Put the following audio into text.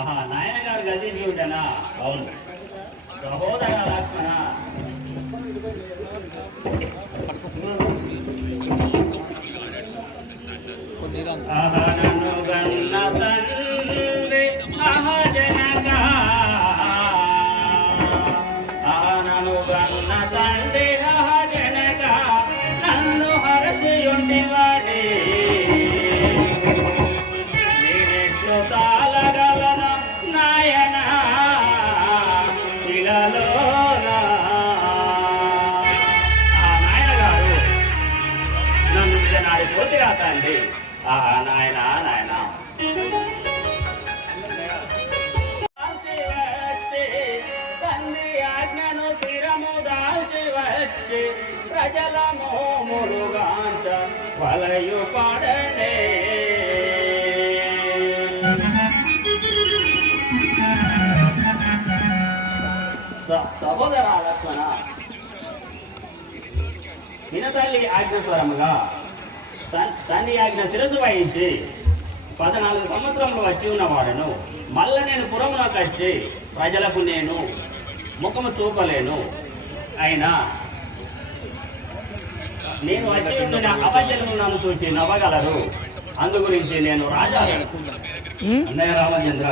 ఆహా నాయన గారు గజేంద్రుడనా? అవును. సహోదర లక్ష్మణ, నన్ను గన్న తండ్రి అహజనక, నన్ను గన్న తండ్రి అహజనక, నన్ను హరసియుండి వాడి నేనెట్లు తాళగలను నాయన ఇలాలోన. నాయన గారు నన్ను నాడి పోతిరా తండ్రి. నాయన నాయన తండ్రి ఆజ్ఞను శిరము దాల్చి వచ్చి ప్రజల మోములుగాంచ వలయు పడనే. సహోదర లక్ష్మణ, వినతల్లి ఆజ్ఞస్వరముగా తండ్రి ఆజ్ఞ శిరసు వహించి 14 సంవత్సరములు వచ్చి ఉన్నవాడను. మళ్ళా నేను పురమున కట్టి ప్రజలకు నేను ముఖము చూపలేను. అయినా నేను వచ్చి ఉండిన అబద్ధము నన్ను చూచి నవ్వగలరు. అందు గురించి నేను రాజా అన్నయ్య రామచంద్ర